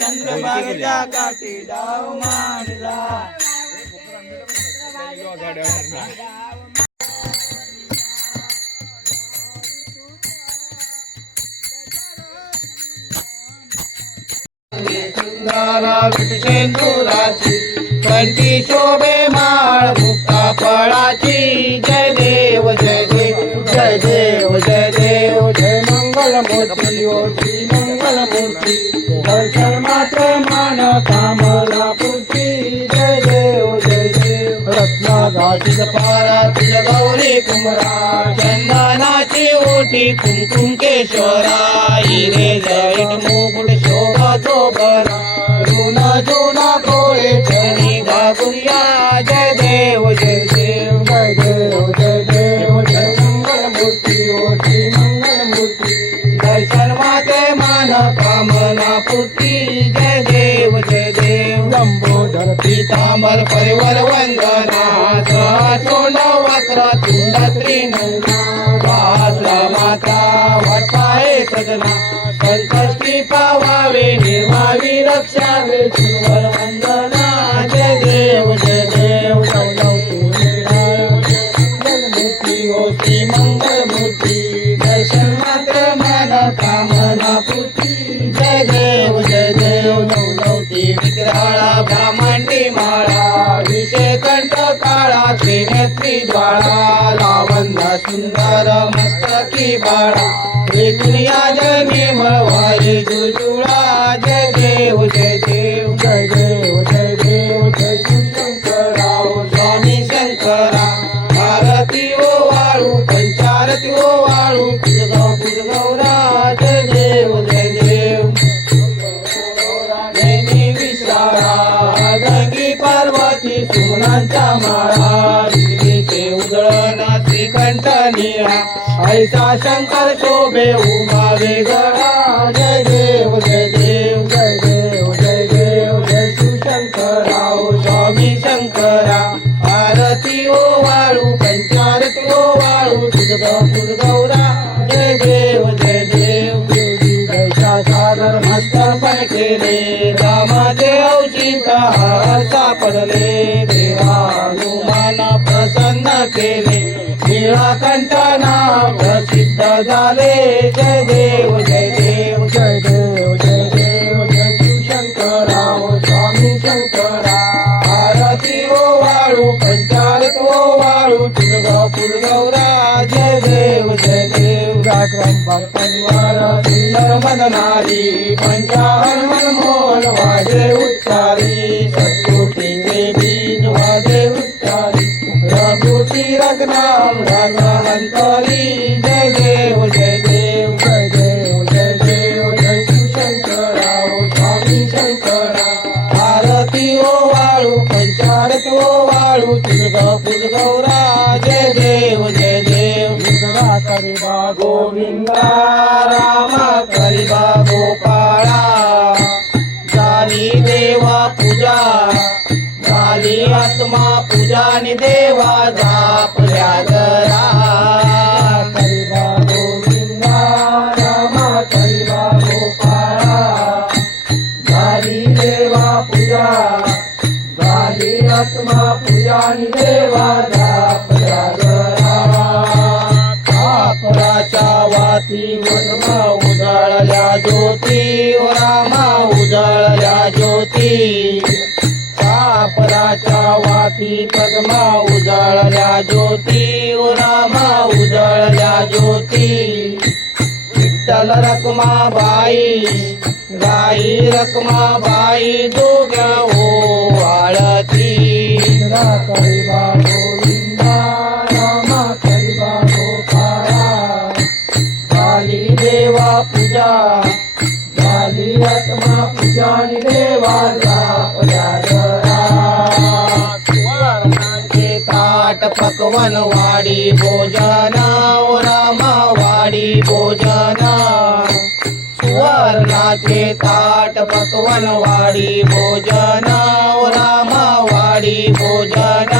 चंद्रभागेच्या काठी डाव मांडला सुंदरा विठुराची कंठी शोभे माळ मुक्ता फळाची जय देव जय देव जय देव जय देव जय मंगल मूर्ती ओ श्री मंगल मूर्ती दर्शन मात्र मान कामना पूर्ती जय देव जय देव रत्नागाची पारा तुझ गौरी कुमरा चंदनाची ओटी कुंकुम केशवरा हिरे जैट मुकुट शोभा तो बरा जुना जुना कोळे चरणी गागुया जय देव जय देव जय देव जय देव जय मंगल मूर्ती ओ श्री मंगल मूर्ती दर्शन माते मान कामना पूर्ती जय देव जय देव लंबोदर पीतांबर परिवर वंदना सोंड वक्र तुंड त्रिनयना वासला माता वटपाये सदना संकष्टी पावावे निर्मावी रक्षावे सुवर वंदना जय देव जय देव मूर्ती ओ श्री मंगल मूर्ती दर्शन मात्र मन कामना पूर्ती जय देव नवनवती विग्रहाला ब्राह्मणी माळा विषय कंठ काळा त्रिनेत्री ज्वाळा लावण्य सुंदर मस्तकी बाळा हे दुनिया जनी मळवाई जुजुळा जय देव जय देव जय देव जय देव जय शिवशंकराव स्वामी शंकरा भारती ओ वाळू पंचारती ओ वाळू पुजगौरा जय देव जय देव जैनी विशाळा गंगी पार्वती सुमनांच्या माळा दिल्लीचे उजळण श्रीकंठ निळा ऐसा शंकर शोभे उमा वेगळा जय देव जय देव जय देव जय देव जय शिवशंकराव स्वामी शंकरा आरती ओ वाळू पंचारती ओ वाळू पुजगौरा जय देव जय देव सागर मस्तपण केले रामदेव सीता हार सापडले देवा हनुमान प्रसन्न केले नीळकंठ नाव प्रसिद्ध झाले जय देव जय देव जय देव जय देव जय शिवशंकराव स्वामी शंकरा आरती ओ वाळू पंचारती ओ वाळू पुजगौरा जय देव जय देव जागरण परिवार सुंदर मदनारी पंचाहन मोहन वाजे उच्चारी सत्कोटीचे बीज वाजे उच्चारी रघुती रघुनाम राघवंतरी जय देव जय देव जय देव जय देव जय शिवशंकराव स्वामी शंकरा आरती ओ वाळू पंचारती ओ वाळू पुजगौरा जय देव जय देव करिबा गोविंदा राम करिबा गोपाळा झाली देवा पूजा झाली आत्मा पूजा नि देवा जापल्या घरा करिबा गोविंदा राम करिबा गोपाळा झाली देवा पूजा झाली आत्मा पूजा नि देवा जापल्या घरा कापराच्या वाती पद्मा उजळल्या ज्योती ओ रामा उजळल्या ज्योती कापराच्या वाती पद्मा उजळल्या ज्योती ओ रामा उजळल्या ज्योती विठ्ठल रखमाबाई गाई रखमाबाई दोघ्या ओ आळती करिबा गोविंदा रामा करिबा गोपाळा झाली देवा पूजा झाली आत्मा पूजा नि देवा जापल्या घरा सुवर्णाचे ताट पकवन वाडी भोजन ओ रामा वाडी भोजन सुवर्णाचे ताट पकवन वाडी भोजन ओ रामा वाडी भोजन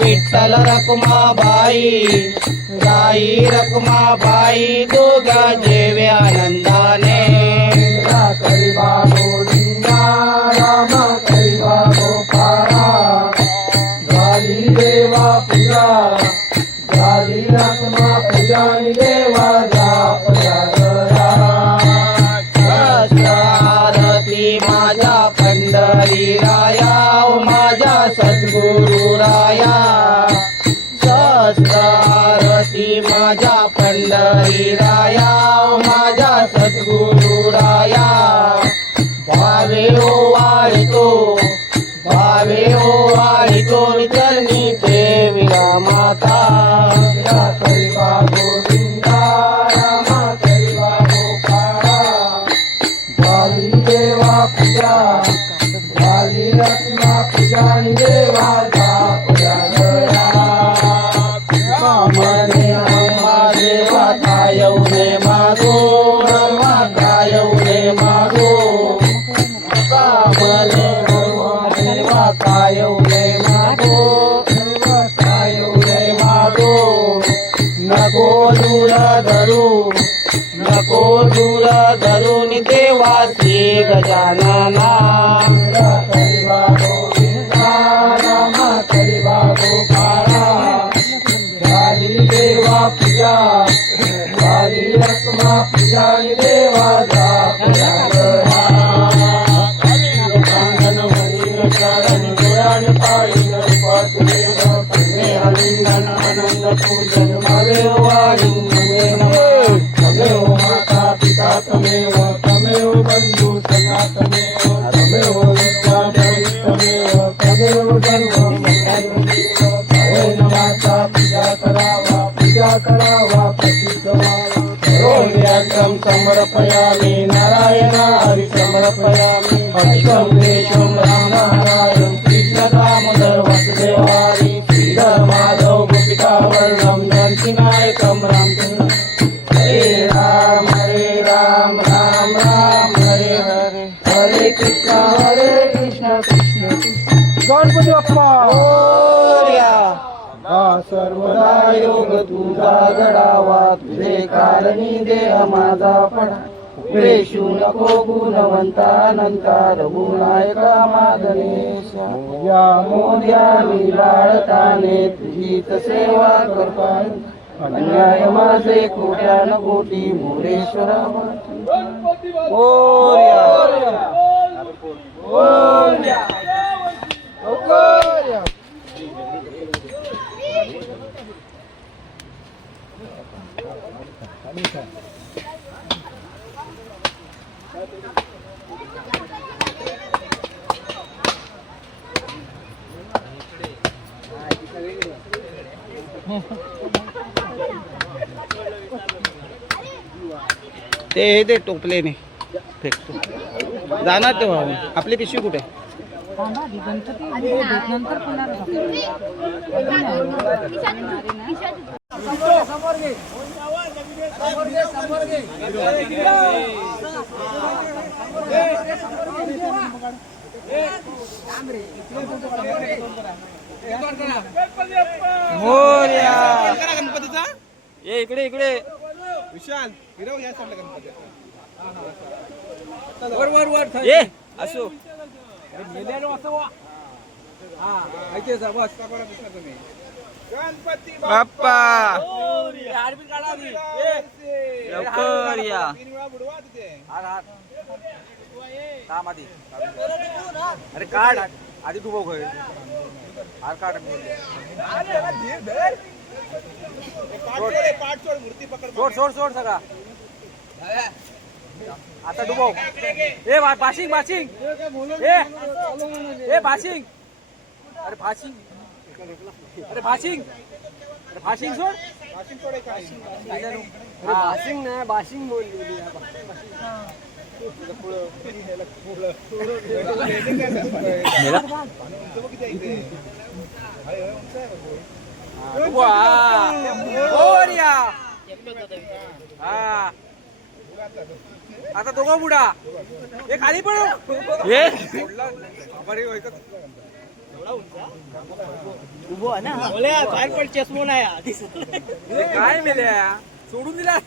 विठ्ठल रखमाबाई गाई रखमाबाई दोघ्या जेवे आनंदाने करिबा माझ्या पंढरी राया माझ्या सद्गुरु राया सहस्रारती माझ्या पंढरी राया माझ्या सद्गुरु राया भावे ओवाळितो भावे ओवाळितो चरणी देविया माता करिवा गोविंदा रामा करिवा गोपाळा झाली देवा पूजा झाली रत्ना पूजा आणि देवाचा पूजा मने अम्मा देवाचा येऊने मागो माता येऊने मागो मने देवाचा येऊने मागो देवाचा येऊने मागो नको दूर धरू नको दूर धरून देवासी गजानना करिवा गोविंदा रामा करिवा गोपाळा झाली देवा पूजा झाली रत्ना पूजा आणि देवाचा पूजा कांगन वरील चरण गोळान पाळी आलिंगन आनंद पूजन मवेव वाळिंगमे नमः तमेव माता पिता तमेव तमेव बंधू सखा तमेव तमेव विद्या तमेव तमेव सर्वं माता पूजा करावा प्रसिद्ध व्हावा रोग्याक्रम समर्पयामि नारायण हरि समर्पयामि अक्षम देशम राम नारायण कृष्ण दामोदर वासुदेवारी श्रीधर माधव गोपिका वर्णम दंतिनायकम रामचंद्र हरे राम राम राम हरे हरे हरे कृष्ण कृष्ण गणपती बाप्पा मोरया सर्वदा योग तुझा घडावा तुझे कारणी देह माझा पडा उपदेशू नको गुणवंता अनंता रघुनायका मादनेश या मोद्या मी बाळताने तुझीच सेवा करता अन्याय माझे कोट्यान कोटी मोरेश्वरा मोरया मोरया मोरया ते हे दे टोपलेने फेकतो जाणार तेव्हा आपली पिशवी कुठे गणपतीचा ये इकडे इकडे विशाल फिरव या साईडला गणपती वर वर वर ये असो मेल्यानो असो हा ऐके जा बस गणपती बाप्पा आरबी काढा आधी लवकर या तीन वेळा बुडवा तिथे हात हात काम आधी अरे काढ आधी तू बघ हात काढ अरे धर पाठ सोड मूर्ती पकड सोड सोड सोड सगळा आता डुबव ए बाशिंग बाशिंग ए बाशिंग अरे फाशिंग अरे फाशिंग अरे फाशिंग सोड फाशिंग सोड बाशिंग ना बाशिंग बोलली आता दोघं बुडा हे खाली पण काय मेल्या सोडून दिला